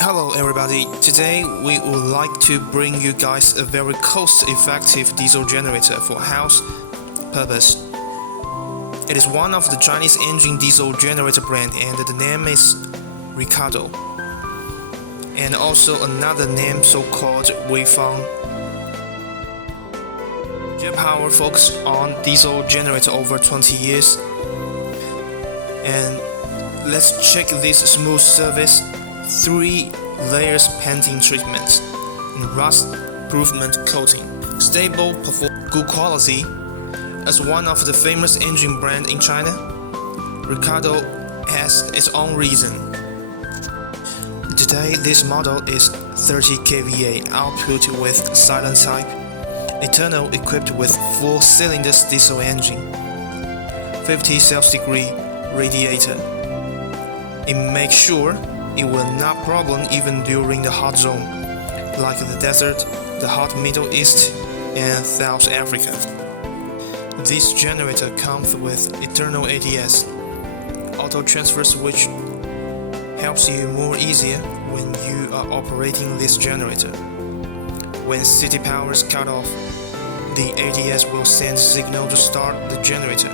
Hello everybody, today we would like to bring you guys a very cost-effective diesel generator for house purpose. It is one of the Chinese engine diesel generator brand and the name is Ricardo. And also another name so-called Weifang. Jetpower focused on diesel generator over 20 years. And let's check this smooth service. 3 layers painting treatment, rust proofment coating, stable performance, good quality. As one of the famous engine brand in China, Ricardo has its own reason. Today this model is 30 kVA output with silent type, internal equipped with 4-cylinder diesel engine, 50 Celsius radiator. It makes sure it will not problem even during the hot zone, like the desert, the hot Middle East, and South Africa. This generator comes with internal ATS, auto transfer switch, helps you more easier when you are operating this generator. When city power is cut off, the ATS will send signal to start the generator,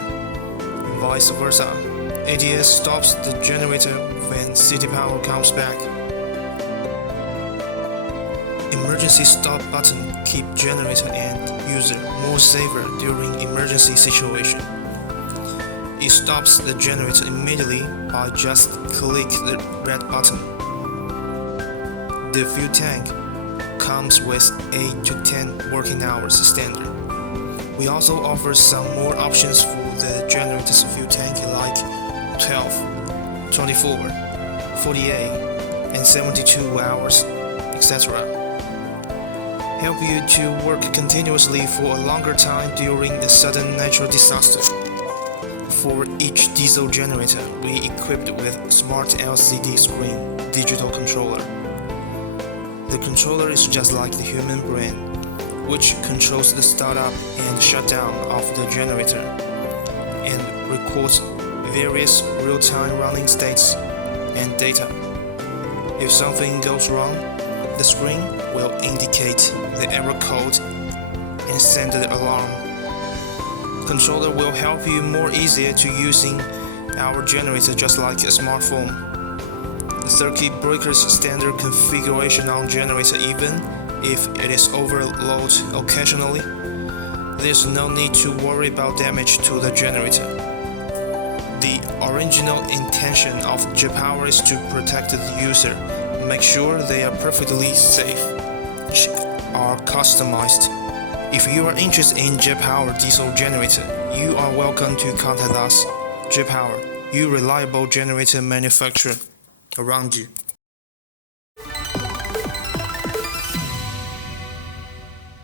vice versa. ATS stops the generator when city power comes back. Emergency stop button keep generator and user more safer during emergency situation. It stops the generator immediately by just click the red button. The fuel tank comes with 8 to 10 working hours standard. We also offer some more options for the generator's fuel tank like 12, 24, 48, and 72 hours, etc. Help you to work continuously for a longer time during a sudden natural disaster. For each diesel generator, we equipped with smart LCD screen digital controller. The controller is just like the human brain, which controls the startup and shutdown of the generator and records various real-time running states and data. If something goes wrong, the screen will indicate the error code and send the alarm. Controller will help you more easier to using our generator just like a smartphone. The circuit breaker's standard configuration on generator, even if it is overloaded occasionally, there's no need to worry about damage to the generator. The original intention of Jetpower is to protect the user, make sure they are perfectly safe, are customized. If you are interested in Jetpower diesel generator, you are welcome to contact us. Jetpower, your reliable generator manufacturer around you.